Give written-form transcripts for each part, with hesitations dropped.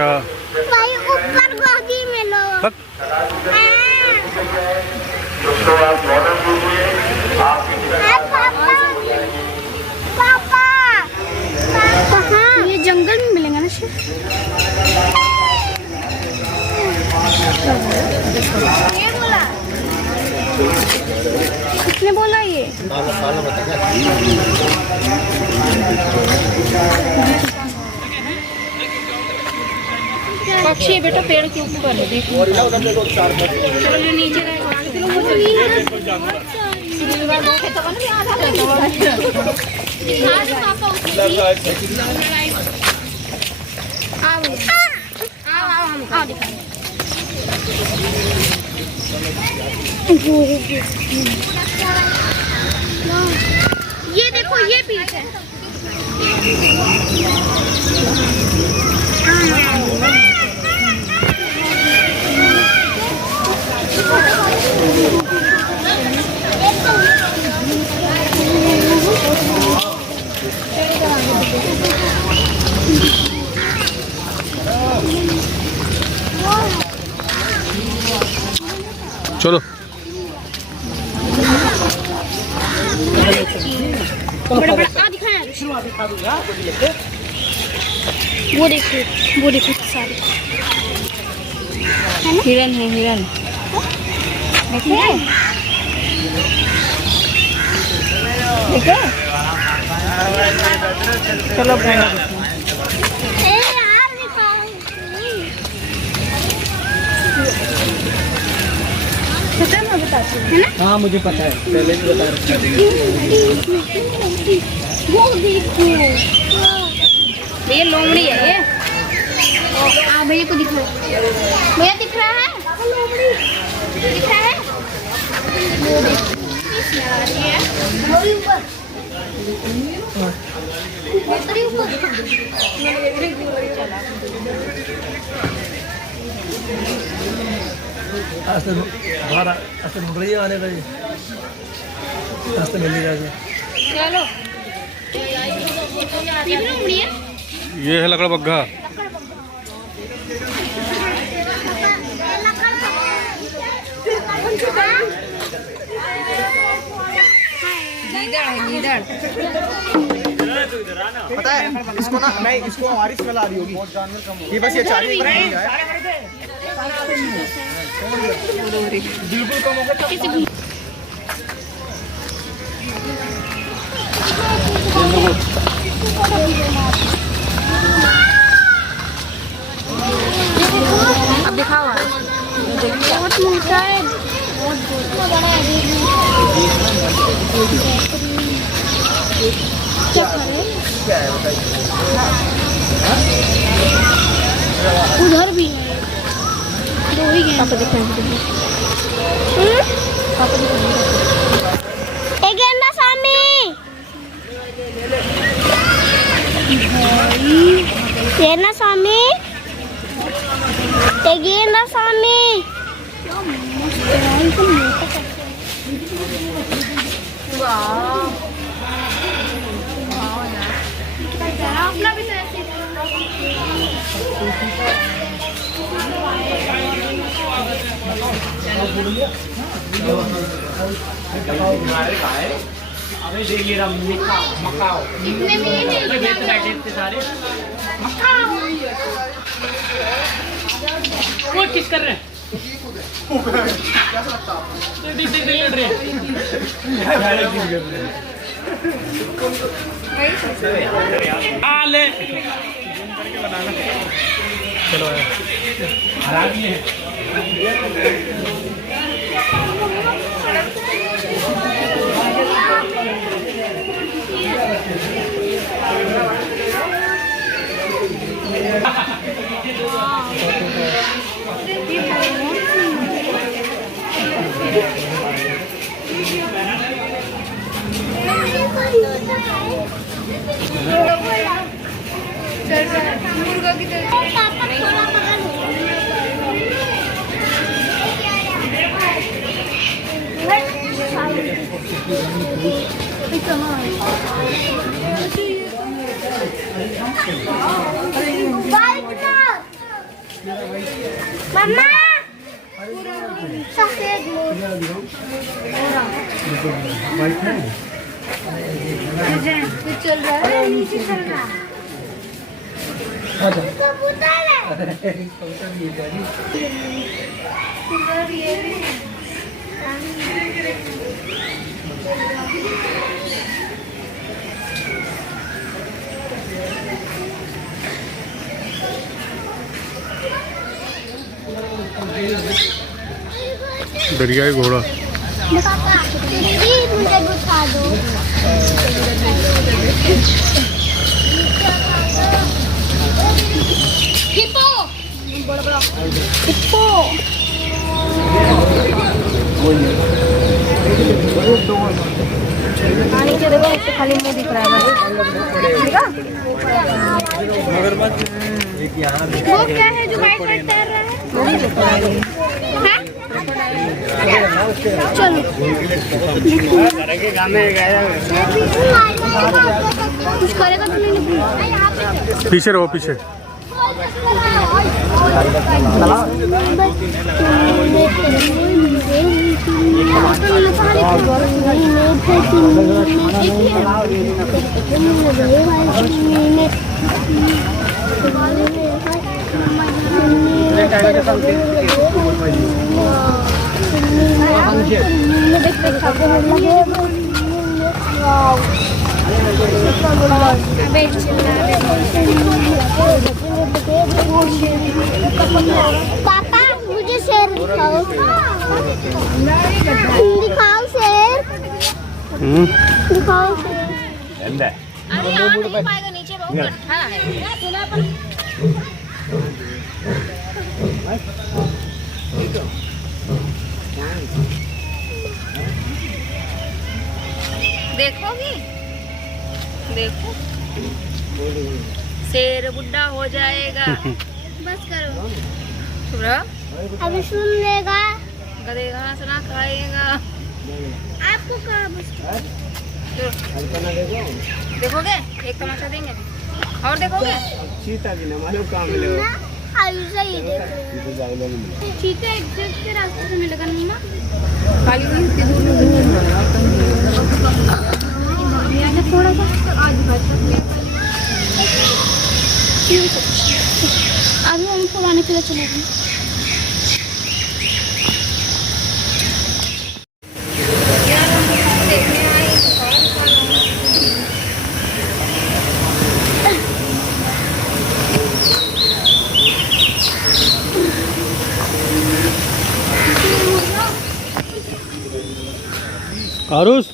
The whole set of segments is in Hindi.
बच्चा। भाई ऊपर गोदी में लो। पापा ये जंगल में मिलेंगे ना शेर। ये बोला किसने बोला ये? पक्षी है बेटा पेड़ के ऊपर है देखो। चलो जो नीचे रहेगा ये देखो ये पीछे चलो वो देखो सारे हिरन है हिरन देखो देखो चलो हाँ मुझे पता है पहले भी बता रखा वो देखो ये लोमड़ी है ये। भैया को दिख रहा है। भैया दिख रहा है दिख रहा है वो आने का मिलेगा चलो ये भी लोमड़ी है। ये है लकड़बग्घा। गीदड़ है गीदड़। पता है इसको ना नहीं इसको हमारी स्मेल आ रही होगी। ये बस ये चार बिल्कुल कम होगा। अब दिखाओ बहुत मोटा है क्या उधर भी है दो ही गए गेंदा स्वामी गेंदा स्वामी गेंदा स्वामी अपना भी अबे देखिए मकाओ इतने में ही नहीं बैठे सारे वो किस कर रहे हैं ले चलो मुर्गा की कुछ चल रहा है नीचे चल रहा है कबूतर है दरियाई घोड़ा। पापा दीदी मुझे बिठा दो हिप्पो हिप्पो नीचे देखो इससे खाली मुंह दिख रहा है भाई। वो क्या है जो वाइट वाइट तैर रहा है हाँ? चलो कुछ करेगा तो नहीं पीछे रहो पीछे। पापा मुझे शेर दिखाओ दिखाओ शेर दिखाओ शेर अरे यहाँ नहीं पाएगा नीचे बहुत गड्ढा है। देखोगी देखो शेर बुढ़ा हो जाएगा। बस करो चुप रहो। अभी सुन लेगा गधे घास ना खाएगा। आपको कहा बस देखोगे एक तमाशा देंगे और देखोगे। चीता भी ना मालूम कहाँ मिलेगा। ऐसा ही देख चीता एग्जैक्ट के रास्ते से मिलेगा मम्मा खाली नहीं इतनी दूर में थोड़ा सा अभी हम पुराने के लिए चले गए आरुष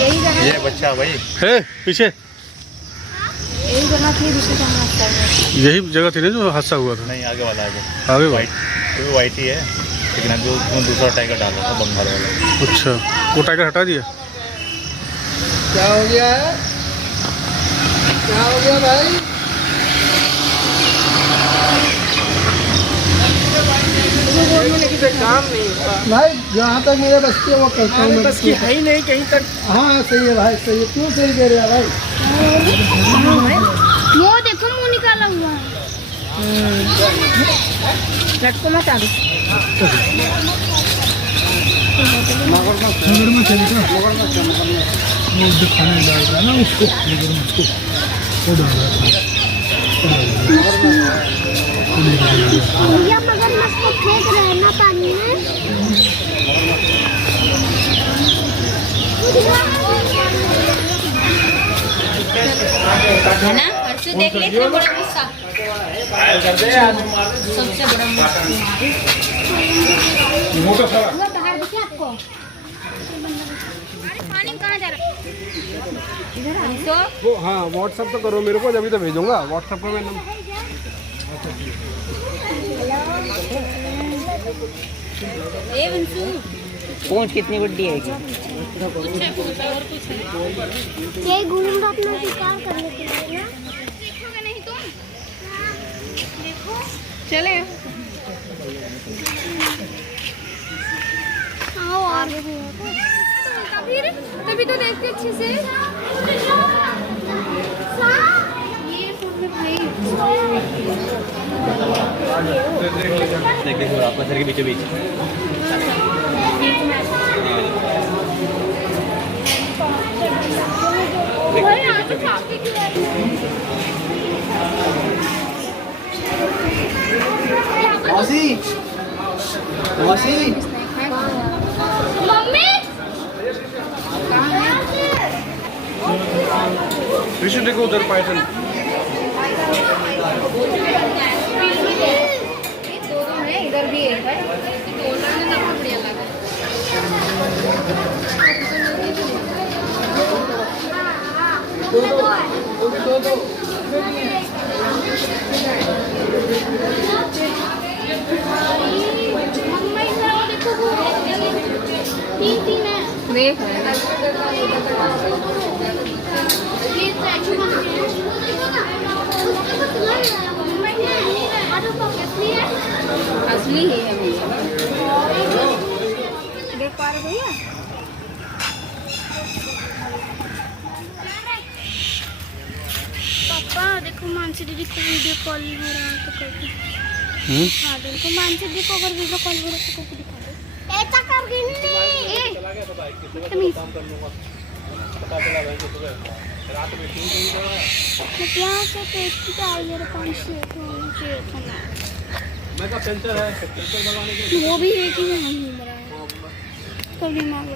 यही ये बच्चा भाई है पीछे। जगह थी दूसरे सामने रास्ता है। यही जगह थी ना जो हादसा हुआ था। नहीं आगे वाला आगे आगे वाइट तो वाइट ही है लेकिन जो दूसरा टाइगर डाला था बंगाल वाला। अच्छा वो टाइगर हटा दिया। क्या हो गया है? क्या हो गया भाई? काम नहीं भाई, जहाँ तक मेरे बस की वो करता हूँ। बस की है ही नहीं कहीं तक। हाँ सही है भाई, सही है। क्यों सही कह रहे हैं भाई? वो देखो मुंह निकाला हुआ है लटको मत आगे। दिखाने डाल रहा है ना उसको, वो डाल रहा भैया मगरमच्छ को फेंक रहे हैं ना पानी में। है ना परसों देख लेते हैं बड़ा गुस्सा सबसे बड़ा वो बाहर दिखे आपको? पानी कहाँ जा रहा है? वो। हाँ व्हाट्सएप तो करो मेरे को, जब तो भेजूंगा व्हाट्सएप पर मैं। पूंछ कितनी बड़ी है? ये घूम रहा अपना शिकार करने के लिए ना। देखोगे नहीं तुम? देखो चले आओ आगे तभी तो देखते अच्छे से। ये फूट में भाई देखिए आपका सर के बीचों बीच मौसी मौसी मम्मी ऋषि देखो उधर पाइथन दोनों है, इधर भी एक है। दोनों में ना बढ़िया लगा। दो मम्मी इधर आओ, देखो वो तीन है। देख रहे हैं। ये स्टैचू बन गया है। मम्मी ये ऑटो असली है। असली ही है भैया। देख पा रहे भैया? पापा देखो मानसी दीदी को वीडियो कॉल हो रहा है तो करके हाँ देखो मानसी दीदी को अगर वीडियो कॉल हो रहा है तो करके दिखा दो ऐसा कर गिन यहाँ से टेस्टी तो आई है 5 से तो होना चाहिए था ना वो भी एक ही में घूम रहा है तो दिमाग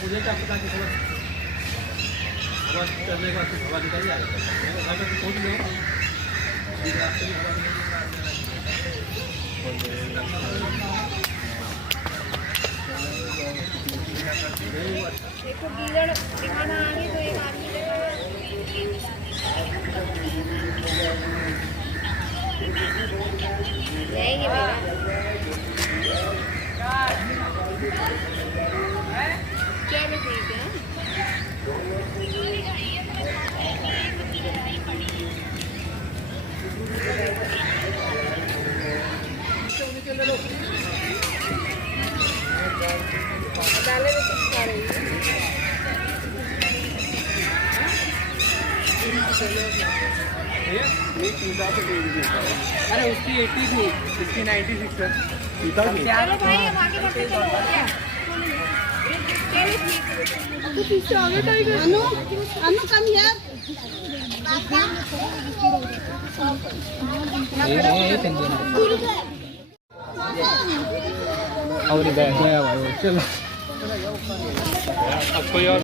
मुझे क्या पता कि हवा चलने का हवा निकल जाएगा पहुँच गए देखो गीजर दिखाना आ रही तो एक आदमी जाएंगे मेरा चलो ठीक है डाले तो कुछ खा रही है अरे उसकी 80 थी इसकी 96 है चलो भाई अब आगे बढ़ते चलो हो गया चलो ठीक है तो पीछे आगे कहीं गए अनु अनु कम यार और बैठ गया भाई चलो अब कोई और